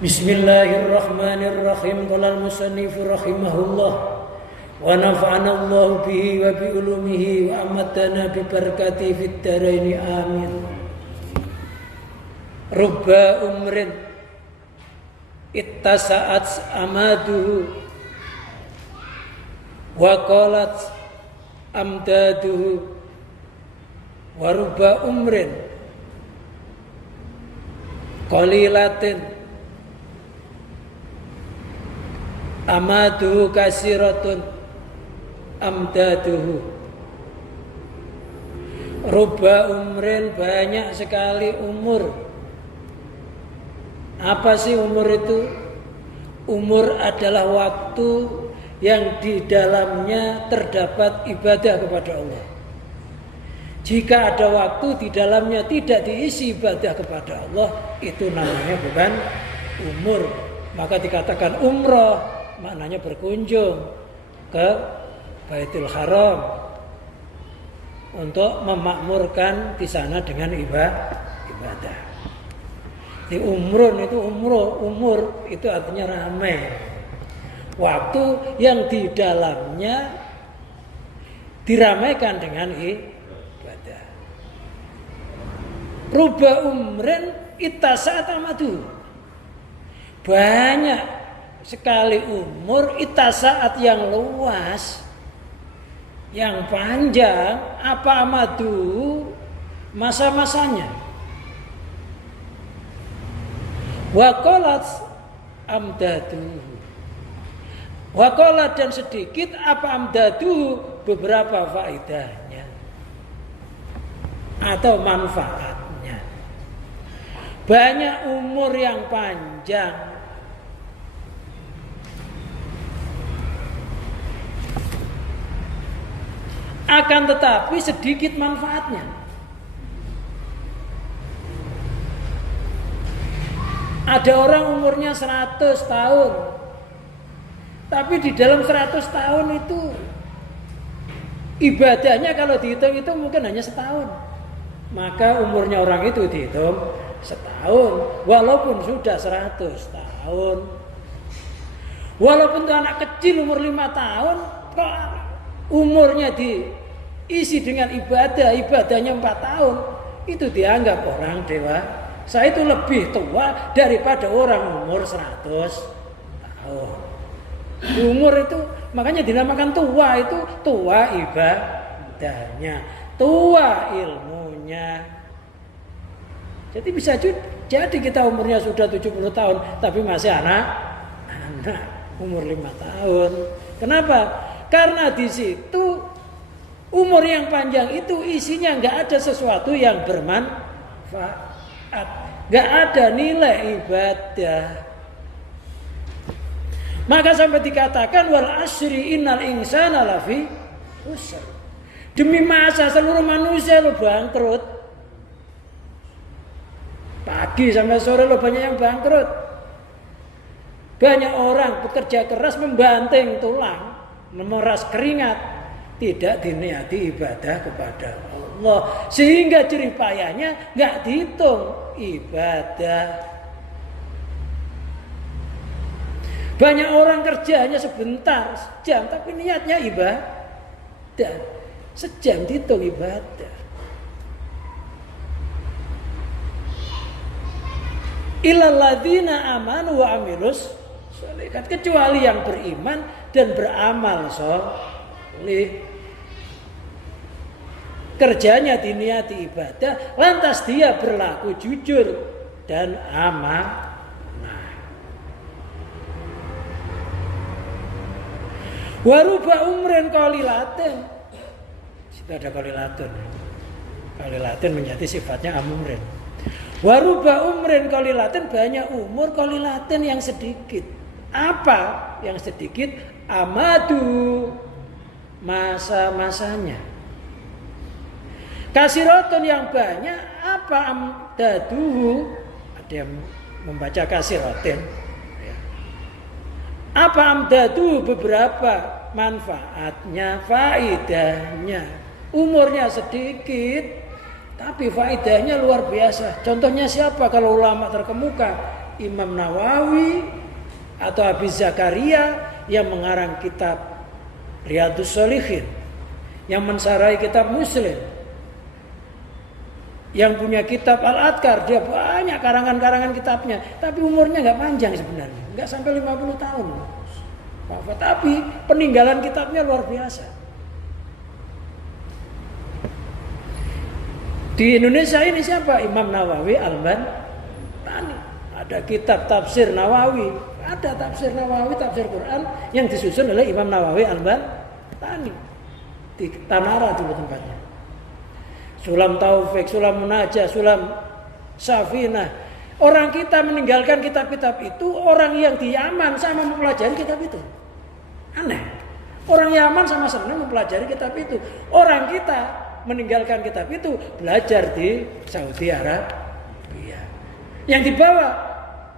Bismillahirrahmanirrahim. Qala al-musannif rahimahullah wa nafa'ana Allah bihi wa bi ulumihi wa amatana bi barakatihi fid dharain amin. Rubba umrin ittasa'at amaduhu wa qalat amdaduhu wa rubba umrin qalilatin amaduhu kasiratun amdaduhu. Rubba umrin, banyak sekali umur. Apa sih umur itu? Umur adalah waktu yang di dalamnya terdapat ibadah kepada Allah. Jika ada waktu di dalamnya tidak diisi ibadah kepada Allah, itu namanya bukan umur. Maka dikatakan umrah, maknanya berkunjung ke Baitul Haram untuk memakmurkan di sana dengan ibadah. Di umrun itu umur itu artinya ramai. Waktu yang di dalamnya diramaikan dengan ibadah. Rubba umrin ittasa'at amadu. Banyak sekali umur ittasa'at yang luas, yang panjang, apa amadu masa-masanya. Wa qalat amdaduhu. Wa qalat dan sedikit apa amdaduhu, beberapa faedahnya atau manfaatnya. Banyak umur yang panjang, akan tetapi sedikit manfaatnya. Ada orang umurnya 100 tahun, tapi di dalam 100 tahun itu ibadahnya kalau dihitung itu mungkin hanya setahun. Maka umurnya orang itu dihitung setahun, walaupun sudah 100 tahun. Walaupun itu anak kecil umur 5 tahun, kok umurnya diisi dengan ibadahnya 4 tahun, itu dianggap orang dewasa. Saya itu lebih tua daripada orang umur 100 tahun. Umur itu makanya dinamakan tua, itu tua ibadahnya, tua ilmunya. Jadi bisa jadi kita umurnya sudah 70 tahun tapi masih anak umur 5 tahun. Kenapa? Karena di situ umur yang panjang itu isinya nggak ada sesuatu yang bermanfaat. Gak ada nilai ibadah. Maka sampai dikatakan wal asri innal insana lafi khusr. Demi masa seluruh manusia lo bangkrut. Pagi sampai sore lo banyak yang bangkrut. Banyak orang bekerja keras membanting tulang, memeras keringat, tidak diniati ibadah kepada Allah, sehingga jerih payahnya nggak dihitung ibadah. Banyak orang kerjanya sebentar, sejam, tapi niatnya ibadah. Sejam dihitung ibadah. Illal ladzina amanu wa amilus sholihat, kecuali yang beriman dan beramal sholih. Kerjanya diniati ibadah, lantas dia berlaku jujur dan amanah. Waruba umrin qalilatin. Situ ada qalilatun. Qalilatin menjadi sifatnya amumrin. Waruba umrin qalilatin, banyak umur qalilatin yang sedikit. Apa yang sedikit? Amadu, masa-masanya. Kasiratun yang banyak, apa amdaduhu? Ada yang membaca kasiratin. Apa amdaduhu? Beberapa manfaatnya, faidahnya. Umurnya sedikit, tapi faedahnya luar biasa. Contohnya siapa kalau ulama terkemuka? Imam Nawawi atau Abi Zakaria yang mengarang kitab Riyadhus Shalihin, yang mensarai kitab Muslim, yang punya kitab Al-Adhkar, dia banyak karangan-karangan kitabnya, tapi umurnya nggak panjang sebenarnya, nggak sampai 50 tahun. Tapi peninggalan kitabnya luar biasa. Di Indonesia ini siapa? Imam Nawawi Al-Bantani. Ada kitab tafsir Nawawi, ada tafsir Nawawi, tafsir Quran yang disusun oleh Imam Nawawi Al-Bantani di Tanara dulu tempatnya. Sulam Taufik, Sulam Munajah, Sulam Safinah. Orang kita meninggalkan kitab-kitab itu, orang yang di Yaman sama mempelajari kitab itu. Aneh. Orang Yaman sama senang mempelajari kitab itu. Orang kita meninggalkan kitab itu, belajar di Saudi Arabia. Yang dibawa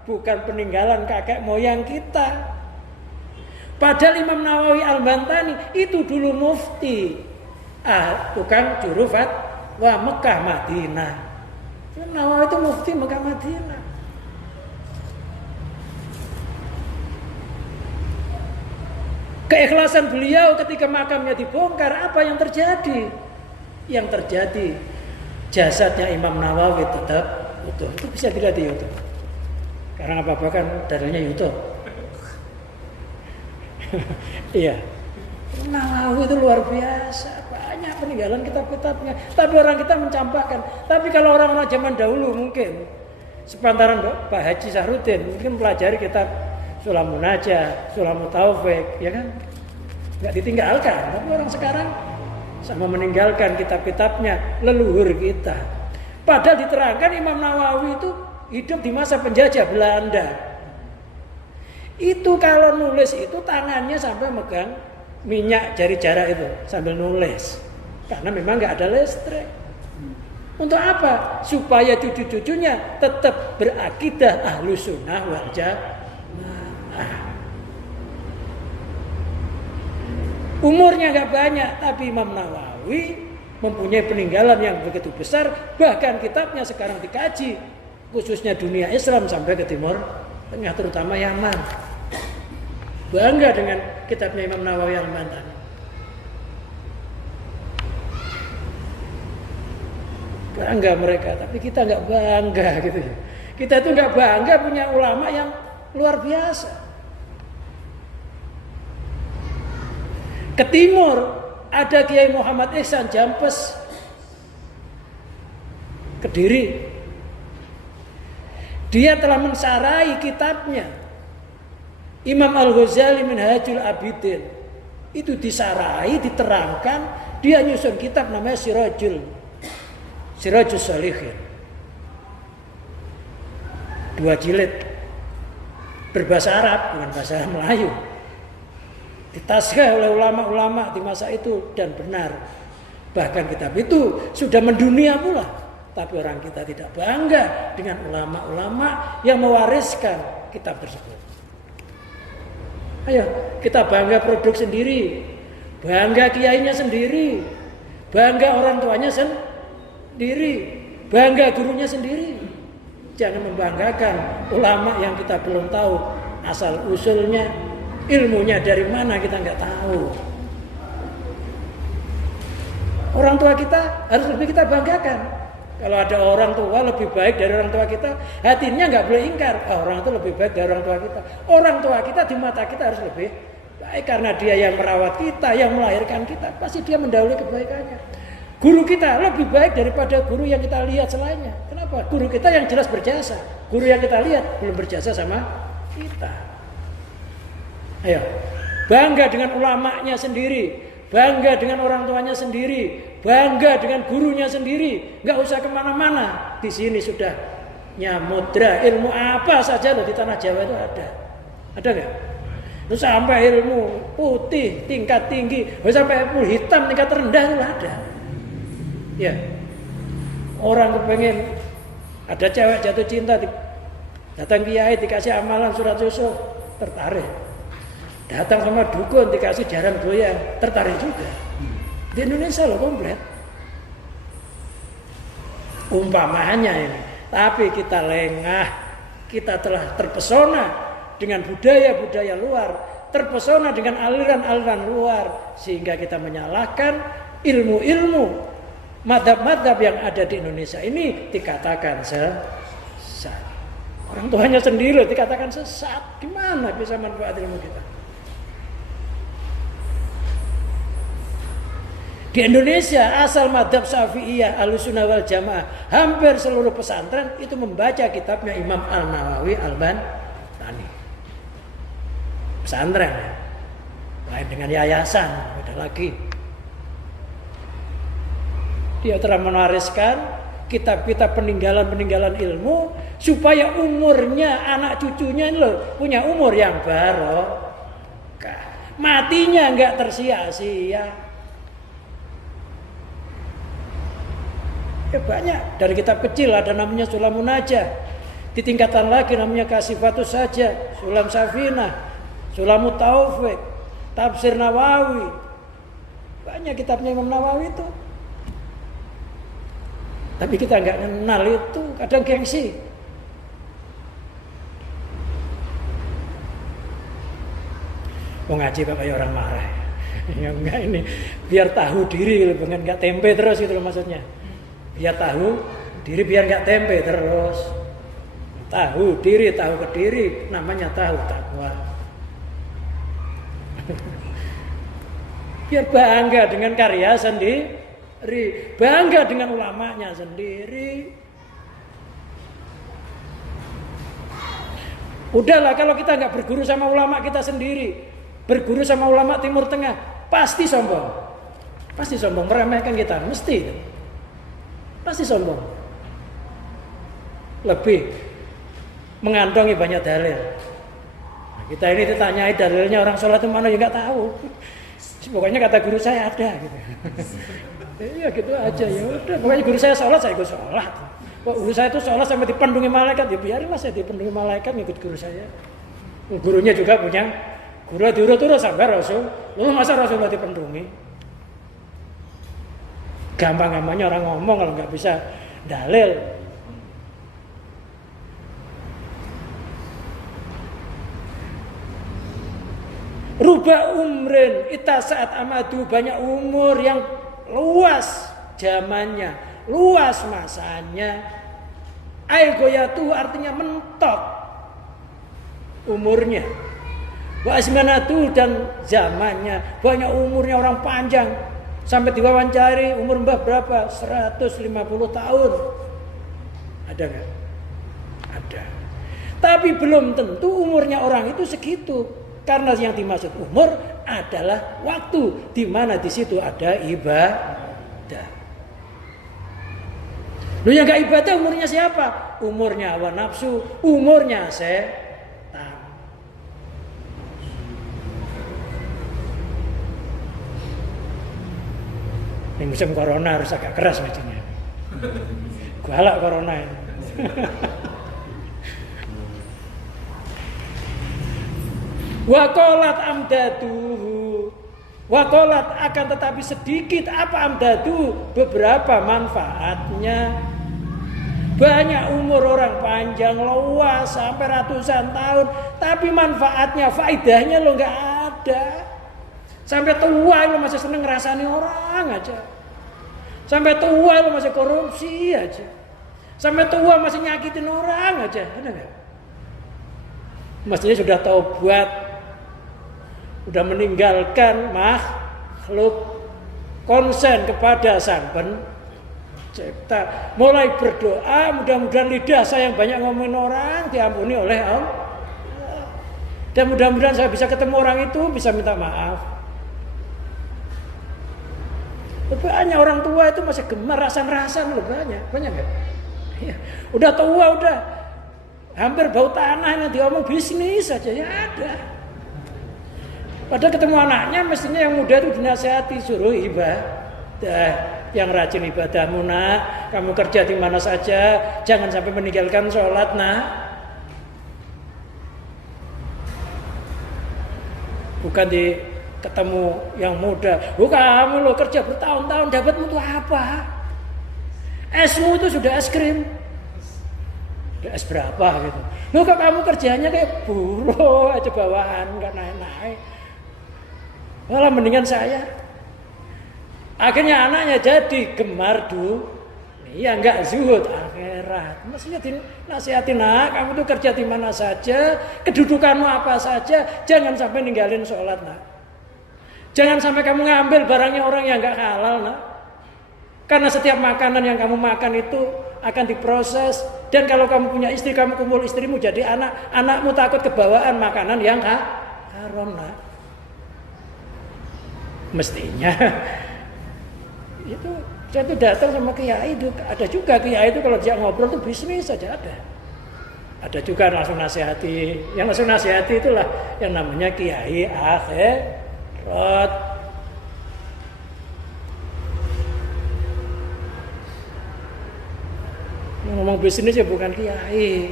bukan peninggalan kakek moyang kita. Padahal Imam Nawawi Al-Bantani itu dulu mufti, tukang juru fatwa Mekah Madinah. Imam Nawawi itu mufti Mekah Madinah. Keikhlasan beliau ketika makamnya dibongkar, apa yang terjadi? Yang terjadi jasadnya Imam Nawawi tetap utuh. Itu bisa dilihat di YouTube. Karena apa-apa kan dalilnya YouTube. Iya. Nawawi itu luar biasa, banyak peninggalan kitab-kitabnya. Tapi orang kita mencampakkan. Tapi kalau orang-orang zaman dahulu mungkin sepantaran Pak Haji Sahrudin mungkin pelajari kitab Sulam Munajah, Sulam Taufik, ya kan? Enggak ditinggalkan. Tapi orang sekarang sama meninggalkan kitab-kitabnya leluhur kita. Padahal diterangkan Imam Nawawi itu hidup di masa penjajah Belanda. Itu kalau nulis itu tangannya sampai megang minyak jari jarak itu sambil nulis. Karena memang nggak ada listrik. Untuk apa? Supaya cucu-cucunya tetap berakidah Ahlus Sunnah wal Jamaah. Umurnya nggak banyak, tapi Imam Nawawi mempunyai peninggalan yang begitu besar. Bahkan kitabnya sekarang dikaji, khususnya dunia Islam sampai ke Timur Tengah, terutama Yaman. Bangga dengan kitabnya Imam Nawawi Al-Bantani. Bangga mereka, tapi kita nggak bangga gitu ya. Kita itu nggak bangga punya ulama yang luar biasa. Ke timur ada Kiai Muhammad Ihsan Jampes, Kediri. Dia telah mensarai kitabnya Imam Al-Ghazali Minhajul Abidin. Itu disarai, diterangkan. Dia nyusun kitab namanya Sirajus Shalihin. 2 jilid. Berbahasa Arab, bukan bahasa Melayu. Ditasghah oleh ulama-ulama di masa itu dan benar. Bahkan kitab itu sudah mendunia pula. Tapi orang kita tidak bangga dengan ulama-ulama yang mewariskan kitab tersebut. Ayo kita bangga produk sendiri, bangga kiainya sendiri, bangga orang tuanya sendiri, bangga gurunya sendiri. Jangan membanggakan ulama yang kita belum tahu asal usulnya, ilmunya dari mana kita nggak tahu. Orang tua kita harus lebih kita banggakan. Kalau ada orang tua lebih baik dari orang tua kita, hatinya nggak boleh ingkar. Orang itu lebih baik dari orang tua kita. Orang tua kita di mata kita harus lebih baik karena dia yang merawat kita, yang melahirkan kita. Pasti dia mendahului kebaikannya. Guru kita lebih baik daripada guru yang kita lihat selainnya. Kenapa? Guru kita yang jelas berjasa. Guru yang kita lihat belum berjasa sama kita. Ayo, bangga dengan ulamanya sendiri, bangga dengan orang tuanya sendiri, bangga dengan gurunya sendiri. Nggak usah kemana-mana. Di sini sudah nyamudra ilmu apa saja loh di tanah Jawa itu ada. Ada nggak? Terus sampai ilmu putih tingkat tinggi, sampai ilmu hitam tingkat rendah itu ada. Ya, orang kepengen ada cewek jatuh cinta, datang kiai dikasih amalan surat Yusuf, tertarik. Datang sama dukun dikasih jarang goyang, tertarik juga. Di Indonesia loh komplit. Umpamanya ini, tapi kita lengah, Kita telah terpesona dengan budaya-budaya luar, terpesona dengan aliran-aliran luar, sehingga kita menyalahkan ilmu-ilmu madhab-madhab yang ada di Indonesia ini dikatakan sesat. Orang tuanya sendiri dikatakan sesat. Gimana bisa manfaat ilmu kita? Di Indonesia asal madhab Syafi'iyah Ahlussunnah wal Jamaah, hampir seluruh pesantren itu membaca kitabnya Imam Al-Nawawi Al-Bantani. Pesantren ya. Lain dengan yayasan, beda lagi. Dia telah mewariskan kitab-kitab peninggalan-peninggalan ilmu supaya umurnya anak cucunya ini loh punya umur yang barokah. Matinya enggak tersia-sia. Ya banyak, dari kitab kecil ada namanya Sulamun Najah, di tingkatan lagi namanya Kasifatus Saja, Sulam Safinah, Sulamut Taufik, Tafsir Nawawi. Banyak kitabnya Imam Nawawi itu. Tapi kita nggak kenal itu, kadang gengsi. Mau ngaji kok kayak orang marah. Ya enggak, ini biar tahu diri, bukan nggak tempe terus gitu loh maksudnya. Biar tahu diri, biar nggak tempe terus. Tahu diri, tahu ke diri, namanya tahu takwa. Biar bangga dengan karya sendiri, bangga dengan ulamanya sendiri. Udahlah, kalau kita nggak berguru sama ulama kita sendiri, berguru sama ulama Timur Tengah, pasti sombong, meremehkan kita, pasti sombong. Lebih mengantongi banyak dalil. Nah, kita ini ditanyai dalilnya orang sholat itu mana ya nggak tahu. Pokoknya kata guru saya ada gitu. Iya gitu aja ya udah. Pokoknya guru saya sholat, saya ikut sholat. Kok guru saya itu sholat sampai dipendungi malaikat, ya biarinlah saya dipendungi malaikat ngikut guru saya. Gurunya juga punya guru diurut-urut sampai Rasul. Lalu masa Rasulullah dipendungi? Gampang-gampangnya orang ngomong kalau nggak bisa dalil. Rubah umrin ita saat amadu, banyak umur yang luas zamannya, luas masanya. Aigoyatu artinya mentok umurnya. Wa asmanatu dan zamannya, banyak umurnya orang panjang. Sampai diwawancari umur mbah berapa? 150 tahun. Ada nggak? Ada. Tapi belum tentu umurnya orang itu segitu. Karena yang dimaksud umur adalah waktu, di mana di situ ada ibadah. Lu yang nggak ibadah umurnya siapa? Umurnya hawa nafsu, umurnya setan. Ini musim corona harus agak keras ngajinya. Galak corona ini. Wakolat amdaduhu, wakolat akan tetapi sedikit apa amdadu, beberapa manfaatnya. Banyak umur orang panjang luas sampai ratusan tahun, tapi manfaatnya, faedahnya lo nggak ada. Sampai tua lo masih seneng ngerasani orang aja. Sampai tua lo masih korupsi aja. Sampai tua masih nyakitin orang aja, ada nggak? Mestinya sudah taubat, udah meninggalkan makhluk, konsen kepada Sang Pencipta, mulai berdoa mudah-mudahan lidah saya yang banyak ngomongin orang diampuni oleh Allah, dan mudah-mudahan saya bisa ketemu orang itu, bisa minta maaf. Banyak orang tua itu masih gemar rasan-rasan loh, banyak nggak? Ya, udah tua, udah hampir bau tanah, yang diomong bisnis saja ya ada. Padahal ketemu anaknya mestinya yang muda itu dinasihati, suruh ibadah, yang rajin ibadahmu nak, kamu kerja di mana saja, jangan sampai meninggalkan sholat nak. Bukan di ketemu yang muda, kamu lo kerja bertahun-tahun dapat mutu apa? Esmu itu sudah es krim. DS berapa gitu. Loh kok kamu kerjanya kayak buruh aja bawaan nggak naik-naik. Malah mendingan saya. Akhirnya anaknya jadi gemar ya enggak zuhud akhirat. Mestinya dinasihatin, nak, kamu tuh kerja di mana saja, kedudukanmu apa saja, jangan sampai ninggalin sholat, nak. Jangan sampai kamu ngambil barangnya orang yang enggak halal, nak. Karena setiap makanan yang kamu makan itu akan diproses, dan kalau kamu punya istri, kamu kumpul istrimu jadi anakmu takut kebawaan makanan yang haram, nak. Mestinya itu saya tuh datang sama kiai itu, ada juga kiai itu kalau dia ngobrol tuh bisnis saja ada juga langsung nasihati, yang langsung nasihati itulah yang namanya kiai akhirat. Ngomong bisnis ya bukan kiai.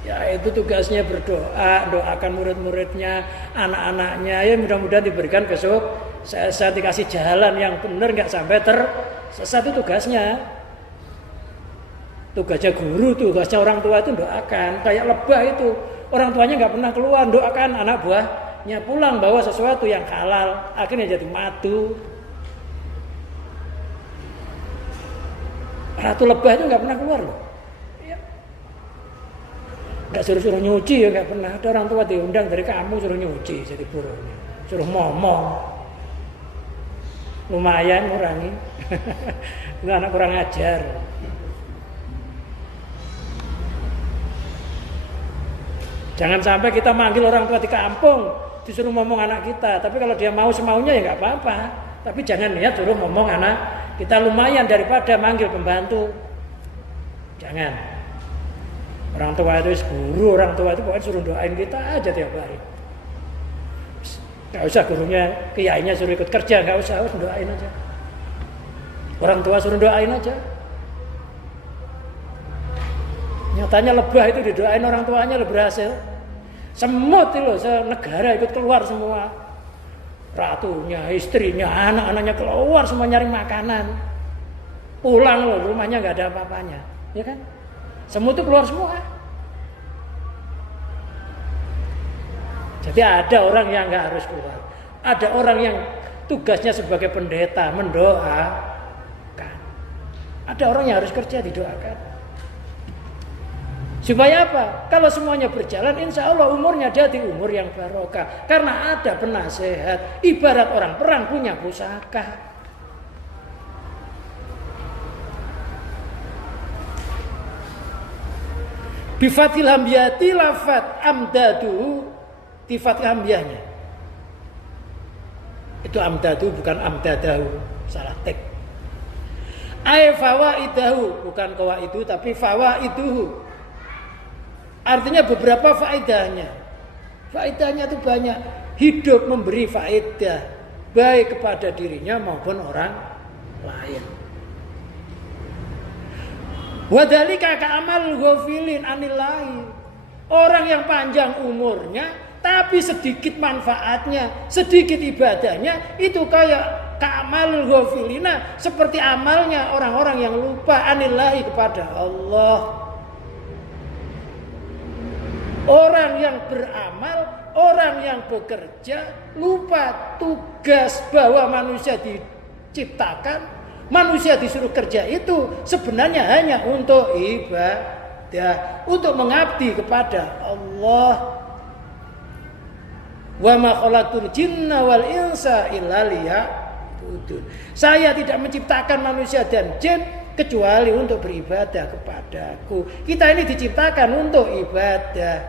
Ya itu tugasnya berdoa, doakan murid-muridnya, anak-anaknya, ya mudah-mudahan diberikan saya dikasih jalan yang benar, nggak sampai tersesat. Itu tugasnya. Tugasnya guru, tugasnya orang tua itu doakan. Kayak lebah itu, orang tuanya nggak pernah keluar, doakan anak buahnya pulang bawa sesuatu yang halal, akhirnya jadi madu. Ratu lebah itu nggak pernah keluar loh. Nggak suruh nyuci ya nggak pernah. Ada orang tua diundang dari kamu suruh nyuci jadi buruhnya, suruh ngomong, lumayan ngurangi. Itu anak kurang ajar. Jangan sampai kita manggil orang tua di kampung disuruh ngomong anak kita, tapi kalau dia mau semaunya ya nggak apa-apa. Tapi jangan niat suruh ngomong anak kita, lumayan daripada manggil pembantu. Jangan. Orang tua itu guru, orang tua itu pokoknya suruh doain kita aja tiap hari. Gak usah gurunya, kiainya suruh ikut kerja, gak usah, harus doain aja. Orang tua suruh doain aja. Nyatanya lebah itu didoain orang tuanya lo berhasil. Semut itu loh, negara ikut keluar semua. Ratunya, istrinya, anak-anaknya keluar semua nyari makanan. Pulang loh, rumahnya gak ada apa-apanya, ya kan? Semua itu keluar semua. Jadi ada orang yang nggak harus keluar. Ada orang yang tugasnya sebagai pendeta mendoakan. Ada orang yang harus kerja didoakan. Supaya apa? Kalau semuanya berjalan, insya Allah umurnya jadi umur yang barokah. Karena ada penasehat. Ibarat orang perang punya pusaka. Bifatil hambiyati lafat amdadu, tifatil hambiyahnya itu amdadu bukan amdadahu, salah tek. Ay fawaidahu bukan kawaidu tapi fawaiduhu, artinya beberapa faedahnya. Faedahnya itu banyak. Hidup memberi faedah baik kepada dirinya maupun orang lain. Wadhalika ka'amal ghafilin anillahi. Orang yang panjang umurnya tapi sedikit manfaatnya, sedikit ibadahnya, itu kayak ka'amal ghafilina, seperti amalnya orang-orang yang lupa anillahi kepada Allah. Orang yang beramal, orang yang bekerja lupa tugas bahwa manusia diciptakan. Manusia disuruh kerja itu sebenarnya hanya untuk ibadah, untuk mengabdi kepada Allah. Wa ma khalaqtul jinna wal insa illa liya'budun. Saya tidak menciptakan manusia dan jin kecuali untuk beribadah kepadaku. Kita ini diciptakan untuk ibadah.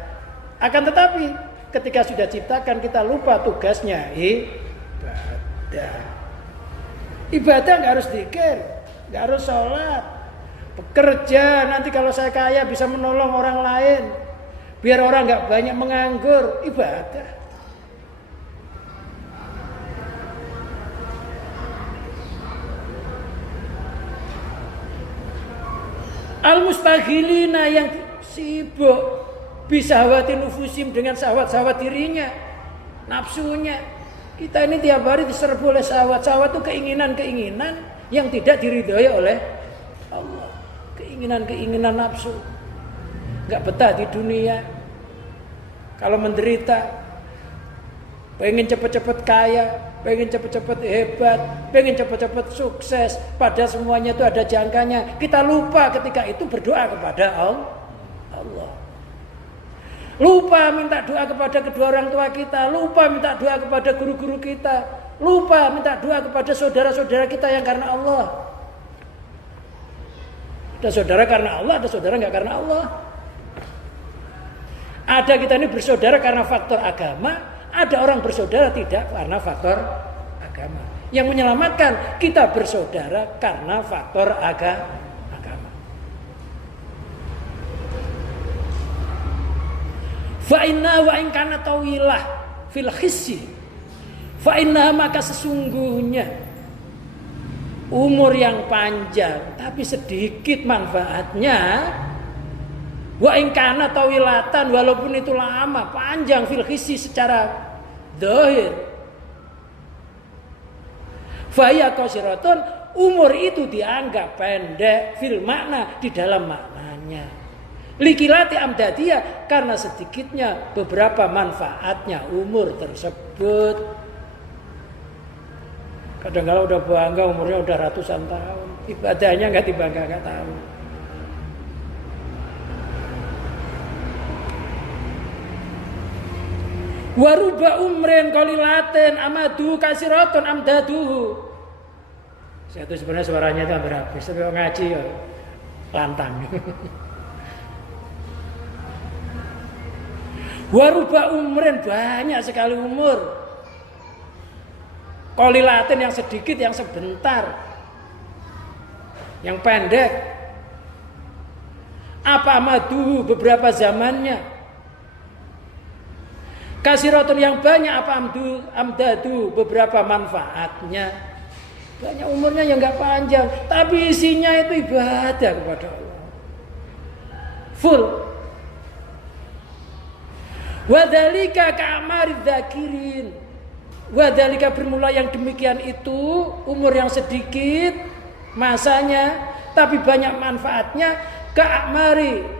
Akan tetapi ketika sudah ciptakan kita lupa tugasnya ibadah. Ibadah nggak harus zikir, nggak harus sholat, bekerja. Nanti kalau saya kaya bisa menolong orang lain, biar orang nggak banyak menganggur. Ibadah. Al-mustaghilina yang sibuk bisahwati nufusim dengan syahwat-syahwat dirinya, nafsunya. Kita ini tiap hari diserbu oleh syahwat. Syahwat itu keinginan-keinginan yang tidak diridhoi oleh Allah. Keinginan-keinginan nafsu. nggak betah di dunia. Kalau menderita, pengen cepet-cepet kaya, pengen cepet-cepet hebat, pengen cepet-cepet sukses, padahal semuanya itu ada jangkanya. Kita lupa ketika itu berdoa kepada Allah. Lupa minta doa kepada kedua orang tua kita, lupa minta doa kepada guru-guru kita, lupa minta doa kepada saudara-saudara kita yang karena Allah. Ada saudara karena Allah, ada saudara nggak karena Allah. Ada kita ini bersaudara karena faktor agama, ada orang bersaudara tidak karena faktor agama. Yang menyelamatkan kita bersaudara karena faktor agama. Fa inna wa in kana tawilah fil khissi. Fa inna maka sesungguhnya umur yang panjang tapi sedikit manfaatnya. Wa in kana tawilatan walaupun itu lama, panjang fil khissi secara zahir. Fa ya qasiratun, umur itu dianggap pendek fil makna, di dalam maknanya. Likilati amdadiyah, karena sedikitnya beberapa manfaatnya umur tersebut. Kadang kalau udah bangga umurnya udah ratusan tahun, ibadahnya nggak dibanggakan tahu. Waruba umren qalilatin amadu kasiratun amdaduhu. Saya itu sebenarnya suaranya itu hampir habis, tapi ngaji ya lantang. Waruba umren, banyak sekali umur. Qalilatin yang sedikit, yang sebentar, yang pendek. Apa amadu, beberapa zamannya. Kasiratun yang banyak, apa amdadu, beberapa manfaatnya. Banyak umurnya yang nggak panjang, tapi isinya itu ibadah kepada Allah. Full. Wadhalika ka'amarid dzakirin. Wadhalika bermula yang demikian itu, umur yang sedikit masanya tapi banyak manfaatnya, ka'amari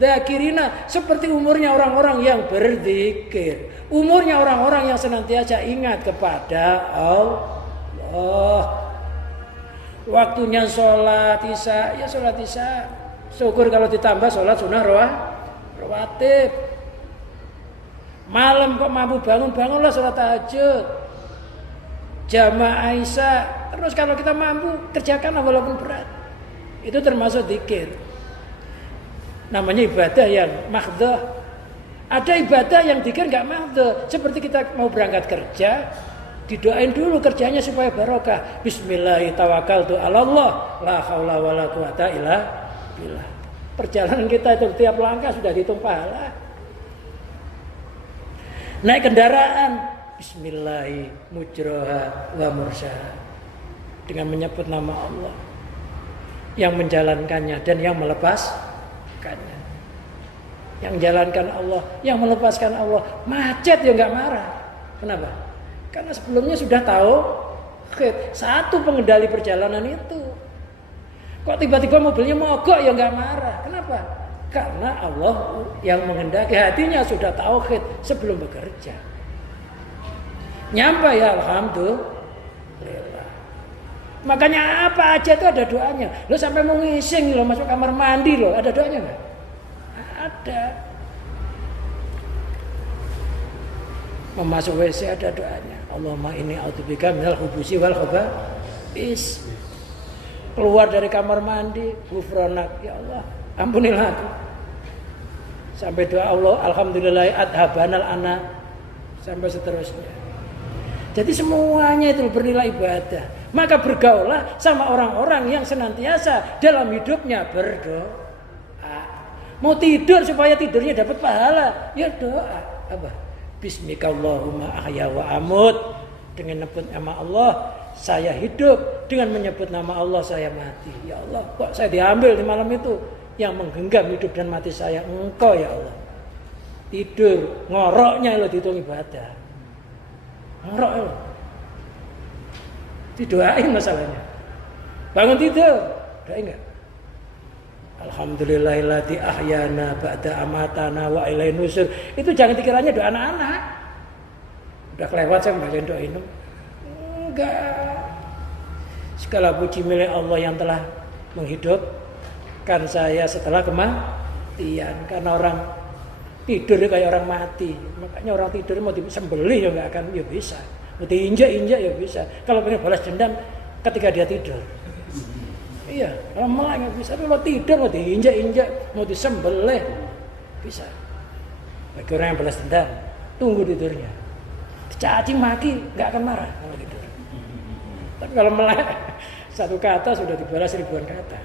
dzakirina, seperti umurnya orang-orang yang berzikir, umurnya orang-orang yang senantiasa ingat kepada Allah. Waktunya sholat isya, ya sholat isya. Syukur kalau ditambah sholat sunnah rawatib. Malam kok mampu bangunlah sholat tahajud, jamaah isya. Terus kalau kita mampu kerjakan walaupun berat, itu termasuk zikir. Namanya ibadah yang mahdhah. Ada ibadah yang zikir nggak mahdhah. Seperti kita mau berangkat kerja, didoain dulu kerjanya supaya barokah. Bismillahirrahmanirrahim. La haula wala quwata illa billah. Perjalanan kita itu tiap langkah sudah dihitung pahala. Naik kendaraan, bismillahi mujroha wa mursaha, dengan menyebut nama Allah yang menjalankannya dan yang melepaskannya. Yang menjalankan Allah, yang melepaskan Allah. Macet ya nggak marah. Kenapa? Karena sebelumnya sudah tahu satu pengendali perjalanan itu. Kok tiba-tiba mobilnya mogok ya nggak marah. Kenapa? Karena Allah yang menghendaki, hatinya sudah tauhid sebelum bekerja. Nyampe ya alhamdulillah. Makanya apa aja itu ada doanya. Lo sampai mau ngising lo masuk kamar mandi lo, ada doanya nggak? Ada. Mau masuk WC ada doanya. Allahumma inni a'udzubika minal khubusi wal khaba'is. Keluar dari kamar mandi, ghufranak, ya Allah, ampunilah aku. Sampai doa Allah, alhamdulillah adhabanal ana, sampai seterusnya. Jadi semuanya itu bernilai ibadah. Maka bergaullah sama orang-orang yang senantiasa dalam hidupnya berdoa. Mau tidur supaya tidurnya dapat pahala, ya doa. Apa? Bismikallahumma ahya wa amut. Dengan menyebut nama Allah saya hidup, dengan menyebut nama Allah saya mati. Ya Allah, kok saya diambil di malam itu? Yang menggenggam hidup dan mati saya Engkau ya Allah. Tidur ngoroknya lo dihitung ibadah. Ngorok lo. Didoain masalahnya. Bangun tidur, doain enggak? Alhamdulillahilladzi ahyana ba'da amatana wa ilaihi nusur. Itu jangan dikiranya doa anak-anak. Udah kelewat saya bacain doa itu. Enggak. Segala puji milik Allah yang telah menghidupkan saya setelah kematian. Karena orang tidur kayak orang mati. Makanya orang tidur mau disembelih ya enggak akan ya bisa. Mau diinjak-injak ya bisa. Kalau pengen balas dendam ketika dia tidur. Iya, kalau melek nggak bisa. Kalau tidur mau diinjak-injak, mau disembelih bisa. Bagi orang yang balas dendam, tunggu tidurnya. Dicaci maki nggak akan marah kalau tidur. Tapi kalau melek, satu kata sudah dibalas ribuan kata.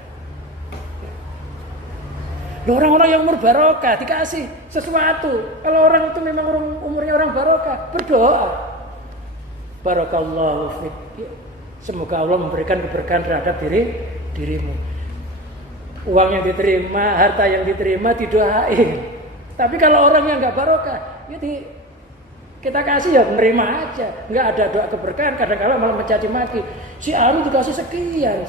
Orang-orang yang umur barokah dikasih sesuatu. Kalau orang itu memang umurnya orang barokah, berdoa. Barakallahu fiik. Semoga Allah memberikan keberkahan terhadap dirimu. Uang yang diterima, harta yang diterima didoain. Tapi kalau orang yang nggak barokah, ya kita kasih ya menerima aja. Nggak ada doa keberkahan. Kadang-kadang malah mencaci maki. Si Anu dikasih sekian.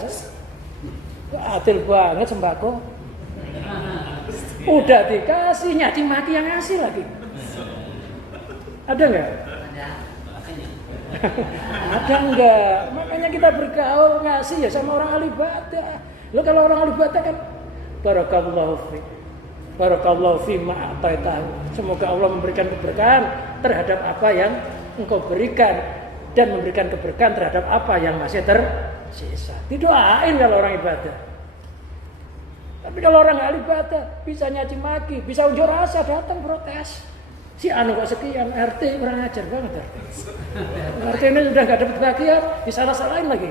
Adil banget sembako. Udah dikasih, nyaci maki yang ngasih lagi. Ada nggak? Ada enggak? Makanya kita bergaul ngasih ya sama orang ahli ibadah. Lo kalau orang ahli ibadah kan barakallahu fi. Barakallahu fi ma ataitahu. Semoga Allah memberikan keberkahan terhadap apa yang engkau berikan dan memberikan keberkahan terhadap apa yang masih tersisa. Didoain kalau orang ibadah. Tapi kalau orang ahli ibadah bisa nyaci maki, bisa unjuk rasa, datang protes. Si Anu kok sekian, RT kurang ajar banget RT. RT ini sudah nggak dapat bagian, disalah-salahin lagi.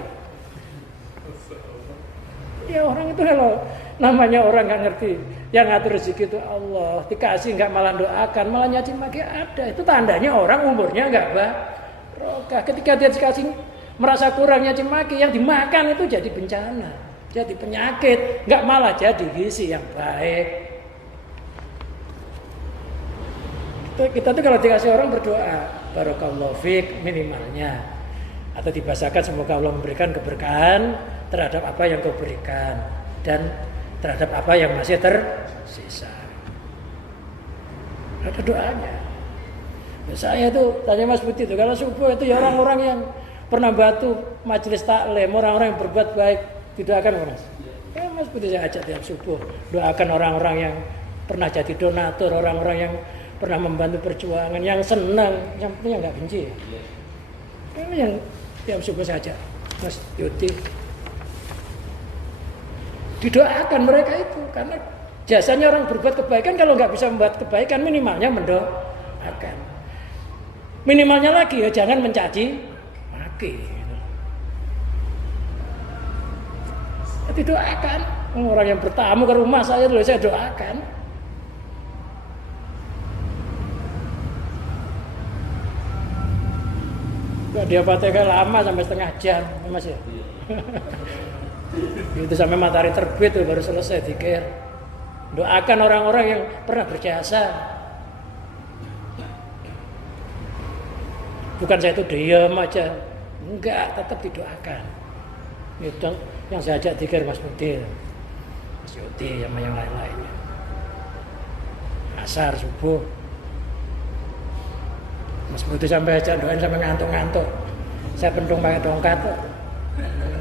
Ya orang itu kalau namanya orang nggak ngerti, yang ngatur rezeki itu Allah, dikasih nggak malah doakan, malah nyaci maki ada. Itu tandanya orang umurnya nggak barokah. Ketika dia dikasih merasa kurang nyaci maki, yang dimakan itu jadi bencana, jadi penyakit, nggak malah jadi gizi yang baik. Kita tuh kalau dikasih orang berdoa barakallahu fiik minimalnya, atau dibahasakan semoga Allah memberikan keberkahan terhadap apa yang kau berikan dan terhadap apa yang masih tersisa. Ada doanya. Saya tuh tanya Mas Budi itu kalau subuh itu ya orang-orang yang pernah bantu majelis taklim, orang-orang yang berbuat baik didoakan Mas. Ya Mas Budi saya ajak tiap subuh doakan orang-orang yang pernah jadi donatur, orang-orang yang pernah membantu perjuangan, yang senang, yang penting nggak benci. Ini yang tiap subuh saja, Mas Yudi. Didoakan mereka itu, karena jasanya orang berbuat kebaikan. Kalau nggak bisa membuat kebaikan, minimalnya mendoakan. Minimalnya lagi ya jangan mencaci maki. Didoakan. Orang yang bertamu ke rumah saya dulu saya doakan. Dia fatihah lama sampai setengah jam, Mas ya. Itu sampai matahari terbit tuh baru selesai zikir. Doakan orang-orang yang pernah berjasa. Bukan saya itu diam aja. Enggak, tetap didoakan. Itu yang saya ajak zikir Mas Budi, Mas Yudi, sama yang lain-lainnya. Asar, subuh. Mas Budi sampai ajak doain sampai ngantuk-ngantuk. Saya pentung pakai tongkat.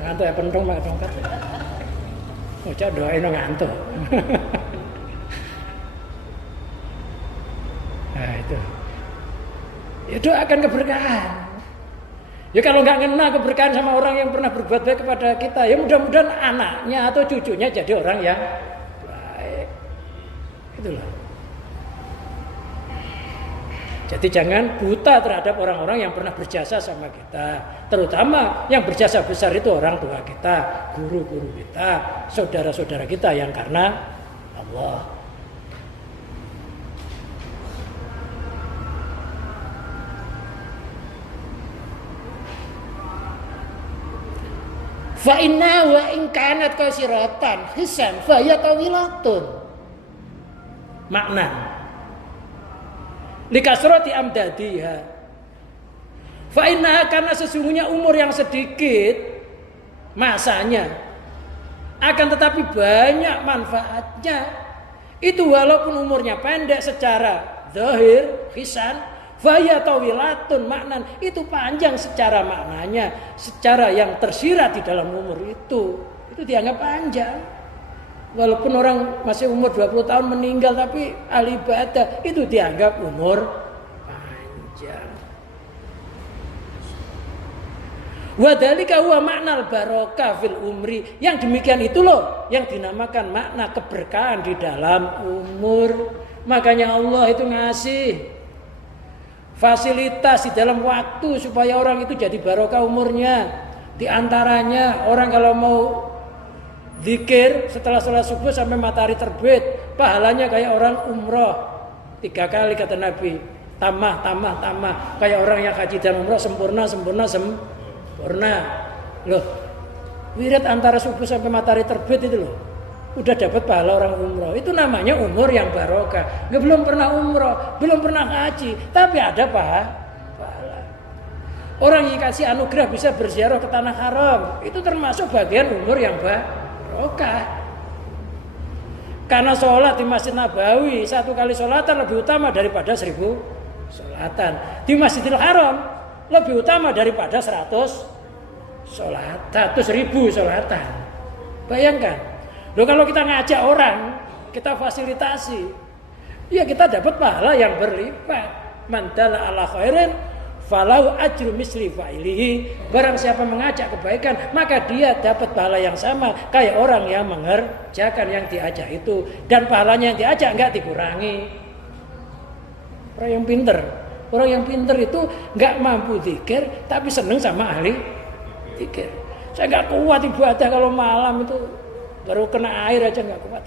Ngantuk ya pentung pakai tongkat. Ajak doain ngantuk. Nah itu. Ya doakan keberkahan. Ya kalau nggak ngena keberkahan sama orang yang pernah berbuat baik kepada kita, ya mudah-mudahan anaknya atau cucunya jadi orang yang baik. Itulah. Jadi jangan buta terhadap orang-orang yang pernah berjasa sama kita. Terutama yang berjasa besar itu orang tua kita, guru-guru kita, saudara-saudara kita yang karena Allah. Fa inna wa in kanat kasiratan hisan fa ya tawilatun. Makna likasrati amdadiha. Fa inna, karena sesungguhnya umur yang sedikit masanya Akan tetapi banyak manfaatnya. Itu walaupun umurnya pendek secara zahir, hisan, faya tawilatun maknan, itu panjang secara maknanya, secara yang tersirat di dalam umur itu dianggap panjang. Walaupun orang masih umur 20 tahun meninggal tapi ahli ibadah, itu dianggap umur panjang. Wadhalika huwa makna barokah fil umri. Yang demikian itu loh yang dinamakan makna keberkahan di dalam umur. Makanya Allah itu ngasih fasilitas di dalam waktu supaya orang itu jadi barokah umurnya. Di antaranya orang kalau mau zikir setelah sholat subuh sampai matahari terbit, pahalanya kayak orang umroh 3 kali kata Nabi. Tamah. Kayak orang yang haji dan umroh sempurna. Loh, wirid antara subuh sampai matahari terbit itu loh, udah dapat pahala orang umroh. Itu namanya umur yang barokah. Belum pernah umroh, belum pernah haji, tapi ada pahala. Orang yang kasih anugerah bisa berziarah ke tanah haram, itu termasuk bagian umur yang barokah. Karena sholat di Masjid Nabawi 1 kali sholatan lebih utama daripada 1000 sholatan. Di Masjidil Haram lebih utama daripada 100 sholatan, 1000 sholatan. Bayangkan, loh kalau kita ngajak orang, kita fasilitasi, ya kita dapat pahala yang berlipat. Man dalla ala khairin falau ajru misli fa'ilihi. Barang siapa mengajak kebaikan, maka dia dapat pahala yang sama kayak orang yang mengerjakan yang diajak itu, dan pahalanya yang diajak enggak dikurangi. Orang yang pinter itu nggak mampu zikir tapi seneng sama ahli zikir. Saya nggak kuat ibadah kalau malam itu baru kena air aja nggak kuat.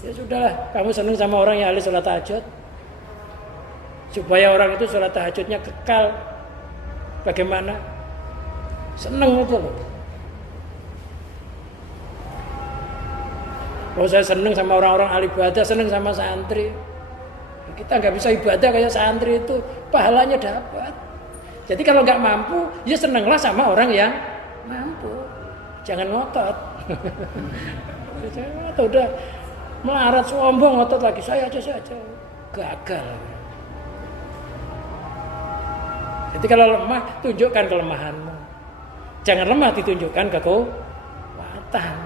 Ya sudahlah, kamu seneng sama orang yang ahli sholat tahajud, supaya orang itu sholat tahajudnya kekal. Bagaimana? Seneng itu loh. Kalau saya seneng sama orang-orang ahli ibadah, seneng sama santri. Kita nggak bisa ibadah kayak santri itu, pahalanya dapat. Jadi kalau nggak mampu, ya senenglah sama orang yang mampu. Jangan ngotot. Udah melarat sombong, ngotot lagi saya aja gagal. Jadi kalau lemah, tunjukkan kelemahanmu. Jangan lemah, ditunjukkan kekuatan.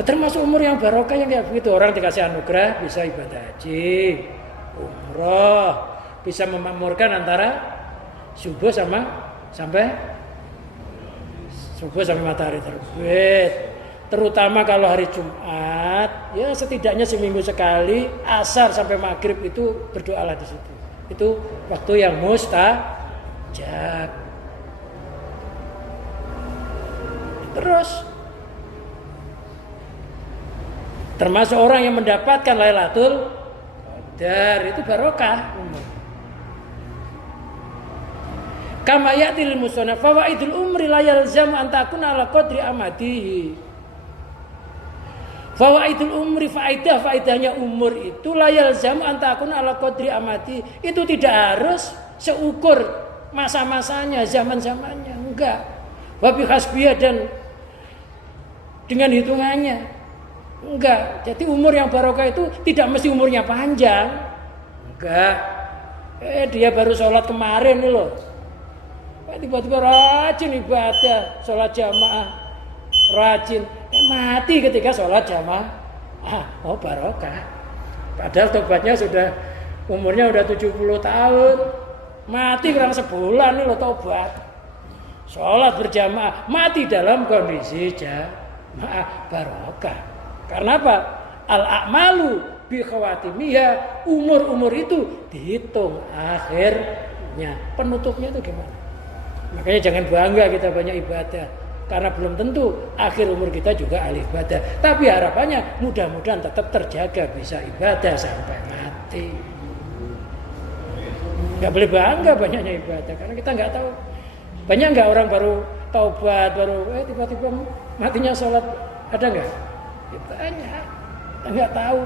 Termasuk umur yang barokah yang kayak begitu, orang dikasih anugerah bisa ibadah haji, umroh, bisa memakmurkan antara subuh sampai matahari terbit. Terutama kalau hari Jumat, ya setidaknya seminggu sekali, asar sampai maghrib itu berdoalah di situ. Itu waktu yang mustajab. Terus termasuk orang yang mendapatkan Lailatul Qadar itu barokah. Kama ya'til musannaf fawaidul umri la yalzamu an takuna ala qadri amadihi. Fawaidul umri, faedahnya umur itu la yalzamu an takuna ala qadri amadi. Itu tidak harus seukur masa-masanya, zaman-zamannya, enggak. Wa bi hasbiyah, dan dengan hitungannya. Enggak, jadi umur yang barokah itu tidak mesti umurnya panjang. Enggak. Dia baru sholat kemarin nih loh. Tiba-tiba rajin ibadah, sholat jamaah, rajin. Mati ketika sholat jamaah. Oh barokah. Padahal tobatnya sudah, umurnya udah 70 tahun. Mati kurang sebulan nih loh tobat. Sholat berjamaah, mati dalam kondisi jamaah, barokah. Karena apa? Al-a'malu bi khawatimiyah. Umur-umur itu dihitung akhirnya. Penutupnya itu gimana? Makanya jangan bangga kita banyak ibadah, karena belum tentu akhir umur kita juga ahli ibadah. Tapi harapannya mudah-mudahan tetap terjaga, bisa ibadah sampai mati. Gak boleh bangga banyaknya ibadah, karena kita nggak tahu. Banyak nggak orang baru taubat, baru tiba-tiba matinya sholat, ada nggak? Ya banyak, kita nggak tahu.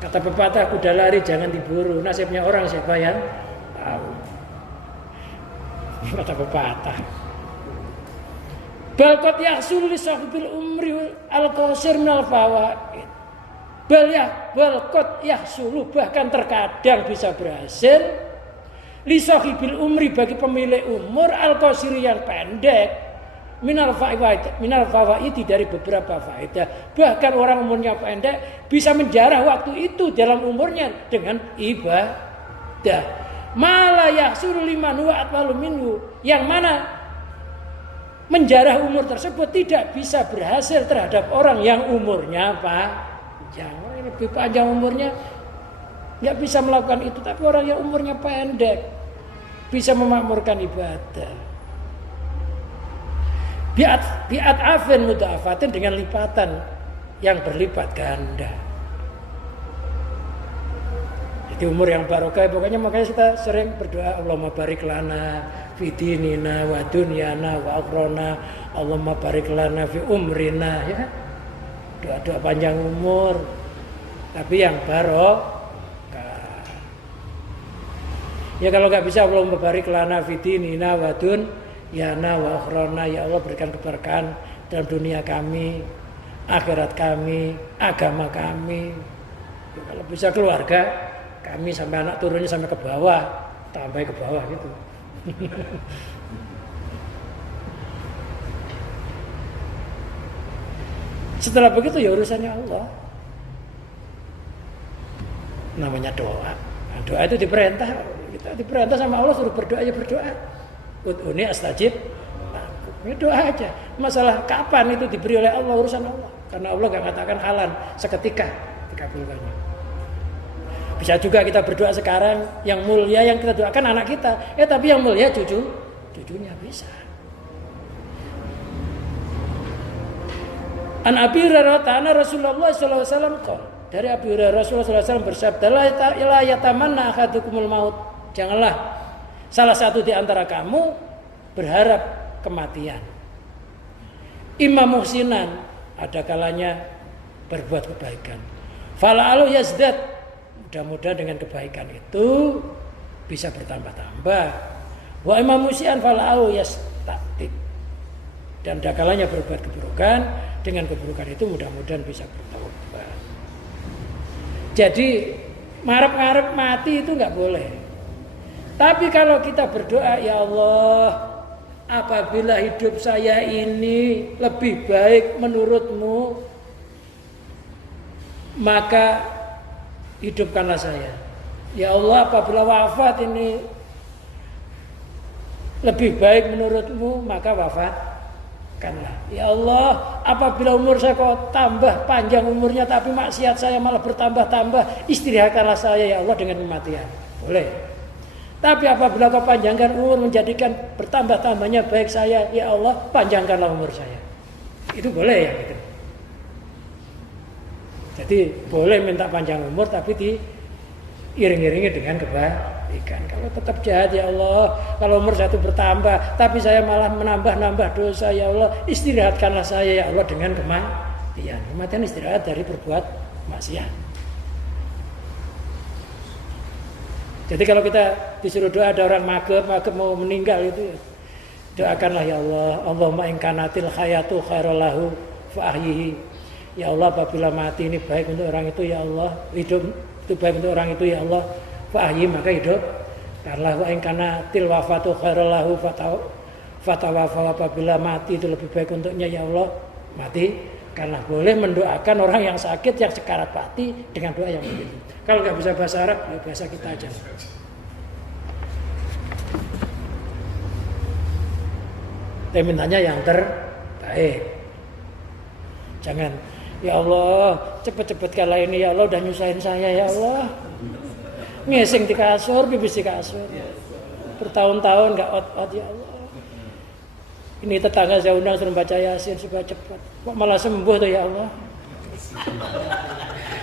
Kata pepatah, kuda lari jangan diburu, nasibnya orang siapa yang tahu. Kata pepatah. Bal qad yahsul li sahibil umri al-qasir minal fawaid. Bal qad yahsulu, bahkan terkadang bisa berhasil li sahibil umri, bagi pemilik umur al-qasir yang pendek minal fawaid dari beberapa faedah. Bahkan orang umurnya pendek bisa menjarah waktu itu dalam umurnya dengan ibadah. Mala yahsulu liman huwa atwalu minhu, yang mana menjarah umur tersebut tidak bisa berhasil terhadap orang yang umurnya panjang. Orang yang lebih panjang umurnya nggak bisa melakukan itu, tapi orang yang umurnya pendek bisa memakmurkan ibadah. Biat afin mudha'afatin, dengan lipatan yang berlipat ganda. Jadi umur yang barokah, pokoknya makanya kita sering berdoa, Allahumma barik lana fi dinina wa dunyana wa akhrona, Allahumma barik lana fi umrina, ya. Doa-doa panjang umur, tapi yang barokah. Ya kalau nggak bisa, Allahumma barik lana fi dinina wa dunyana wa akhrona, ya Allah berikan keberkahan dalam dunia kami, akhirat kami, agama kami. Ya, kalau bisa keluarga kami sampai anak turunnya sampai ke bawah, sampai ke bawah gitu. Setelah begitu ya urusannya Allah. Namanya doa. Nah, doa itu diperintah, kita diperintah sama Allah suruh berdoa, ya berdoa. Ud'uni astajib. Nah, doa aja. Masalah kapan itu diberi oleh Allah, urusan Allah. Karena Allah gak katakan halan seketika dikabulkannya. Bisa juga kita berdoa sekarang, yang mulia yang kita doakan anak kita, tapi yang mulia cucunya bisa. An Abi Hurairah ta'ala Rasulullah sallallahu alaihi wasallam qala, dari Abi Hurairah Rasulullah sallallahu alaihi wasallam bersabda, la yatamanna ahadukumul maut, janganlah salah satu di antara kamu berharap kematian. Imam muhsinan, ada kalanya berbuat kebaikan. Fala'alu yazdad, mudah-mudahan dengan kebaikan itu bisa bertambah-tambah. Wa imam musian fala'u yastatib, dan ada kalanya berbuat keburukan, dengan keburukan itu mudah-mudahan bisa bertambah. Jadi ngarep-ngarep mati itu nggak boleh. Tapi kalau kita berdoa, ya Allah, apabila hidup saya ini lebih baik menurut-Mu, maka hidupkanlah saya. Ya Allah, apabila wafat ini lebih baik menurut-Mu, maka wafatkanlah. Ya Allah, apabila umur saya kok tambah panjang umurnya, tapi maksiat saya malah bertambah-tambah, istirahatkanlah saya ya Allah dengan kematian. Boleh. Tapi apabila kau panjangkan umur menjadikan bertambah-tambahnya baik saya, ya Allah, panjangkanlah umur saya. Itu boleh ya gitu. Jadi boleh minta panjang umur, tapi diiring-iringi dengan kebaikan. Kalau tetap jahat, ya Allah, kalau umur saya itu bertambah, tapi saya malah menambah-nambah dosa, ya Allah, istirahatkanlah saya ya Allah dengan kematian. Kematian istirahat dari berbuat maksiat. Jadi kalau kita disuruh doa, ada orang mager mau meninggal itu, doakanlah ya Allah, Allahumma in kanatil hayatu khairal lahu fa ahyihi. Ya Allah, apabila mati ini baik untuk orang itu, ya Allah, hidup itu baik untuk orang itu, ya Allah, fa ahyi, maka hidup. Karena wa in kanatil wafatu khairal lahu fatawafa, apabila mati itu lebih baik untuknya, ya Allah, mati. Karena boleh mendoakan orang yang sakit, yang sekarat mati dengan doa yang begitu. Kalau nggak bisa bahasa Arab, ya bahasa kita aja. Tapi mintanya yang terbaik. Jangan, ya Allah, cepet-cepet kala ini, ya Allah, udah nyusahin saya, ya Allah. Ngesing di kasur, bibis di kasur. Bertahun-tahun nggak out-out, ya Allah. Ini tetangga saya undang suruh baca Yasin supaya cepat. Kok malah sembuh tuh, ya Allah.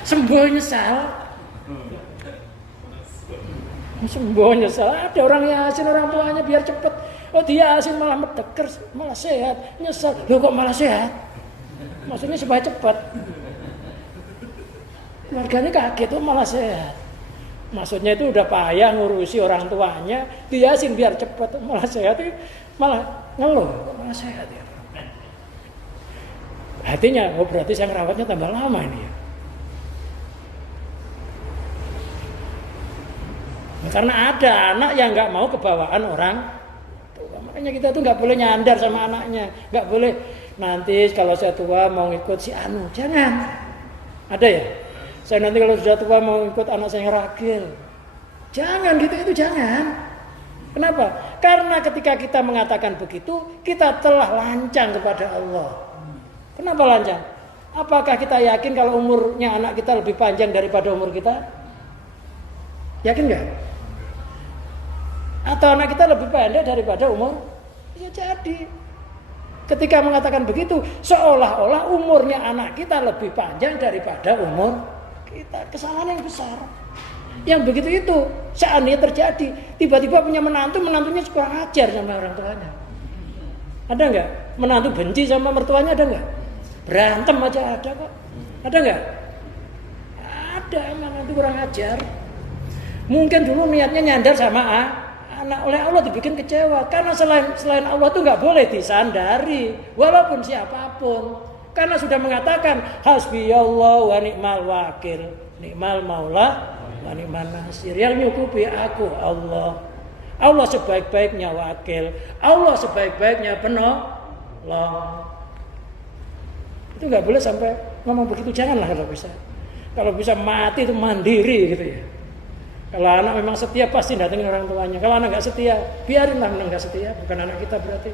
Sembuh nyesal. Sembuh nyesal. Ada orang Yasin, orang tuanya biar cepat. Oh dia Yasin malah mendeker, malah sehat. Nyesal. Loh kok malah sehat? Maksudnya supaya cepat. Keluarganya kaget, tuh malah sehat. Maksudnya itu udah payah ngurusi orang tuanya, dia Yasin biar cepat, malah sehat, malah ngeluh, malah sehat ya. Hatinya, oh berarti saya ngerawatnya tambah lama ini ya. Karena ada anak yang nggak mau kebawaan orang tua. Makanya kita tuh nggak boleh nyandar sama anaknya, nggak boleh nanti kalau saya tua mau ikut si Anu, jangan. Ada ya? Saya nanti kalau sudah tua mau ikut anak saya yang ragil, jangan gitu, itu jangan. Kenapa? Karena ketika kita mengatakan begitu, kita telah lancang kepada Allah. Kenapa lancang? Apakah kita yakin kalau umurnya anak kita lebih panjang daripada umur kita? Yakin nggak? Atau anak kita lebih pendek daripada umur? Ya jadi. Ketika mengatakan begitu, seolah-olah umurnya anak kita lebih panjang daripada umur kita. Kesalahan yang besar. Yang begitu itu, seandainya terjadi, tiba-tiba punya menantunya kurang ajar sama orang tuanya. Ada nggak? Menantu benci sama mertuanya, ada nggak? Berantem aja ada kok. Ada nggak? Ada, menantu kurang ajar. Mungkin dulu niatnya nyandar sama anak, oleh Allah dibikin kecewa. Karena selain Allah itu nggak boleh disandari, walaupun siapapun. Karena sudah mengatakan hasbiyallah wa ni'mal wakil, ni'mal maula wa ni'man nasir. Yang nyukupi aku Allah. Allah sebaik-baiknya wakil, Allah sebaik-baiknya penolong. Itu nggak boleh sampai ngomong begitu, janganlah kalau bisa. Kalau bisa mati itu mandiri gitu ya. Kalau anak memang setia pasti datengin orang tuanya. Kalau anak nggak setia, biarinlah memang nggak setia, bukan anak kita berarti.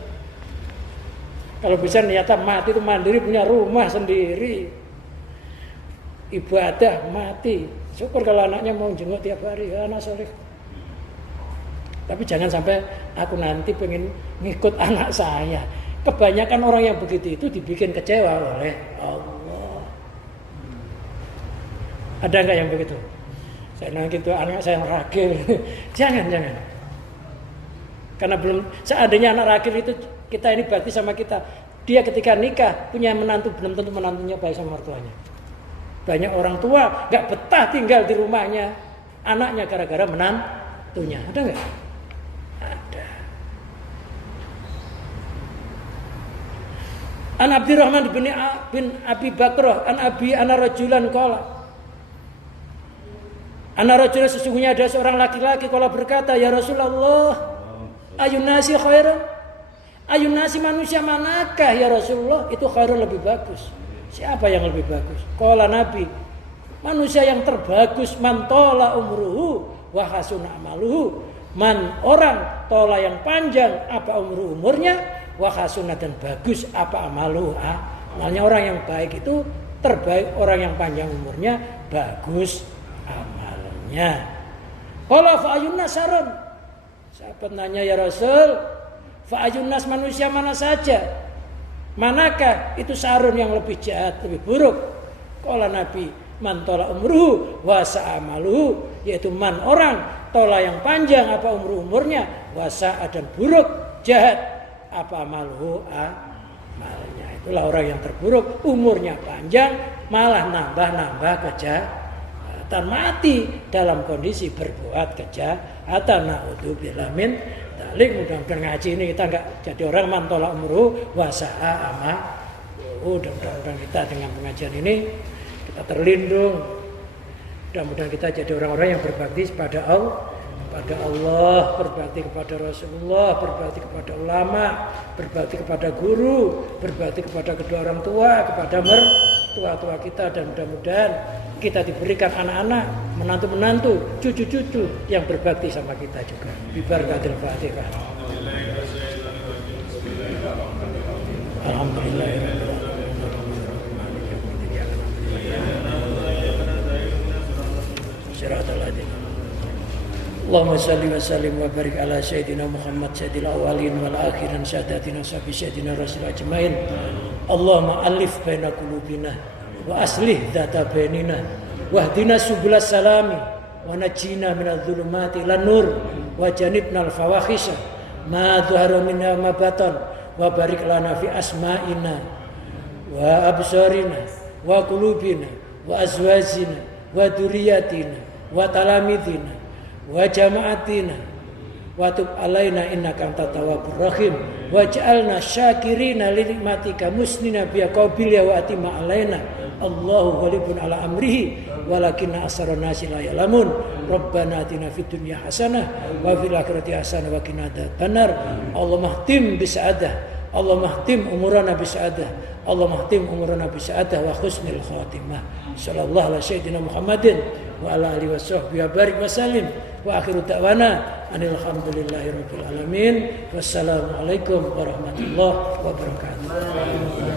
Kalau bisa niatan mati itu mandiri, punya rumah sendiri, ibadah mati. Syukur kalau anaknya mau jenguk tiap hari, ya anak soleh. Tapi jangan sampai aku nanti pengen ngikut anak saya. Kebanyakan orang yang begitu itu dibikin kecewa oleh Allah. Ada nggak yang begitu? Saya nanti itu anak saya yang ragil. Jangan. Karena belum, seandainya anak ragil itu kita ini bakti sama kita. Dia ketika nikah punya menantu, belum tentu menantunya baik sama mertuanya. Banyak orang tua nggak betah tinggal di rumahnya anaknya gara-gara menantunya. Ada nggak? Ada. An Abdurrahman bin Abi Bakrah an Abi ana rajulan qala. Ana rajulan, sesungguhnya ada seorang laki-laki qala berkata, ya Rasulullah, ayun nasi khairan? Ayun nasi, manusia manakah ya Rasulullah itu khairan, lebih bagus? Siapa yang lebih bagus? Qala Nabi, manusia yang terbagus man tola umruhu wa hasuna amaluhu. Man, orang tola yang panjang apa umurnya, wa hasuna dan bagus apa amaluhu. Amalnya orang yang baik itu terbaik, orang yang panjang umurnya bagus amalnya. Qala fa ayunnas saron. Sahabat nanya, ya Rasul, fa ayunnas, manusia mana saja? Manakah itu sarun yang lebih jahat, lebih buruk? Qala Nabi, man tola umruhu wa sa'amaluhu, yaitu man orang tola yang panjang apa umurnya, wa sa'a dan buruk jahat apa amaluhu amalnya. Itulah orang yang terburuk, umurnya panjang malah nambah kejahatan, mati dalam kondisi berbuat kejahatan. Na'udzubillah min dzalik. Mudah-mudahan ngaji ini kita enggak jadi orang mantola umru wasa'a ama. Mudah-mudahan kita dengan pengajian ini kita terlindung. Mudah-mudahan kita jadi orang-orang yang berbakti kepada Allah, berbakti kepada Rasulullah, berbakti kepada ulama, berbakti kepada guru, berbakti kepada kedua orang tua, kepada mertua-tua kita, dan mudah-mudahan kita diberikan anak-anak, menantu-menantu, cucu-cucu yang berbakti sama kita juga. Bibarakatil Fatihah. Alhamdulillah. Allahumma salli wa sallim wa barik ala sayyidina Muhammad sayyidil awwalin wal akhirin sadatina sabi sayyidina rasul ajmain. Allahumma alif baina qulubina wa aslih dzata bainina wahdina subulas salami wa najjina minadh dhulumati ilan nur wa janibnal fawahisha ma dhahara minha ma batan wa barik lana fi asma'ina wa absarina wa qulubina wa azwajina wa dzurriyyatina wa talamidina wa jama'atina wa tub alaina innaka antat tawwabur rahim waj'alna syakirina li nikmatika musnina bi qabiliya wa atima alaina Allahu ghalibun ala amrihi walakinna asaran nasi la ya'lamun rabbana atina fid dunya hasanah wa fil akhirati hasanah wa qina adzabannar Allahumma khtim bisa'adah Allahumma khtim umurana bisa'adah Allahumma khtim umurana bisa'adah wa husnil khatimah sallallahu ala sayyidina Muhammadin wa ala alihi wa sahbihi wa barik wa sallim wa akhiru da'wana alhamdulillahi rabbil alamin wassalamu alaikum warahmatullahi wabarakatuh.